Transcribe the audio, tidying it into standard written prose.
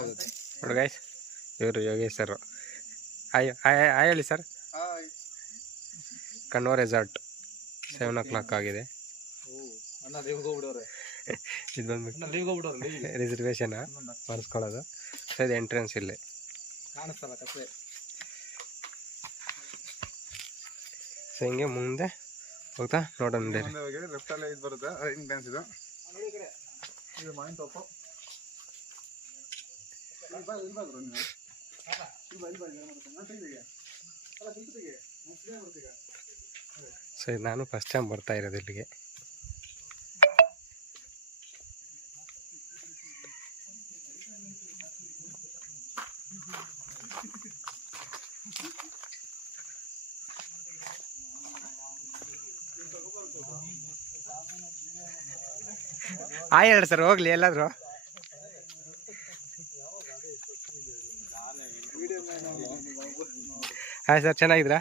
ನೋಡಿ ಗೈಸ್, ಇವರು ಯೋಗೇಶ್ ಸರ್. ಆಯ್ ಹೇಳಿ ಸರ್. ಕಣ್ಣೂರ್ ರೆಸಾರ್ಟ್ 7 o'clock ಆಗಿದೆ. ಇದು ಬಂದ್ಬಿಟ್ಟು ರಿಸರ್ವೇಶನ್ ಮಾಡಿಸ್ಕೊಳ್ಳೋದು. ಸೊ ಇದು ಎಂಟ್ರೆನ್ಸ್ ಇಲ್ಲಿ ಕಾಣಿಸ್ತಲ್ಲ ಕಪ್ಪೆ. ಸೊ ಹಿಂಗೆ ಮುಂದೆ ಹೋಗ್ತಾ ನೋಡೋಣ. ಲೆಫ್ಟ್ ಅಲ್ಲೇ ಇದು ಬರುತ್ತೆ ಎಂಟ್ರೆನ್ಸ್. ಇದು ಮಾವಿನ ತೋಪು. ಸೊ ಇದು ನಾನು ಫಸ್ಟ್ ಟೈಮ್ ಬರ್ತಾ ಇರೋದು ಇಲ್ಲಿಗೆ. ಹೇಳಿ ಸರ್, ಹೋಗ್ಲಿ ಎಲ್ಲಾದ್ರು. Hi sir, ಚೆನ್ನಾಗಿದ್ರಾ?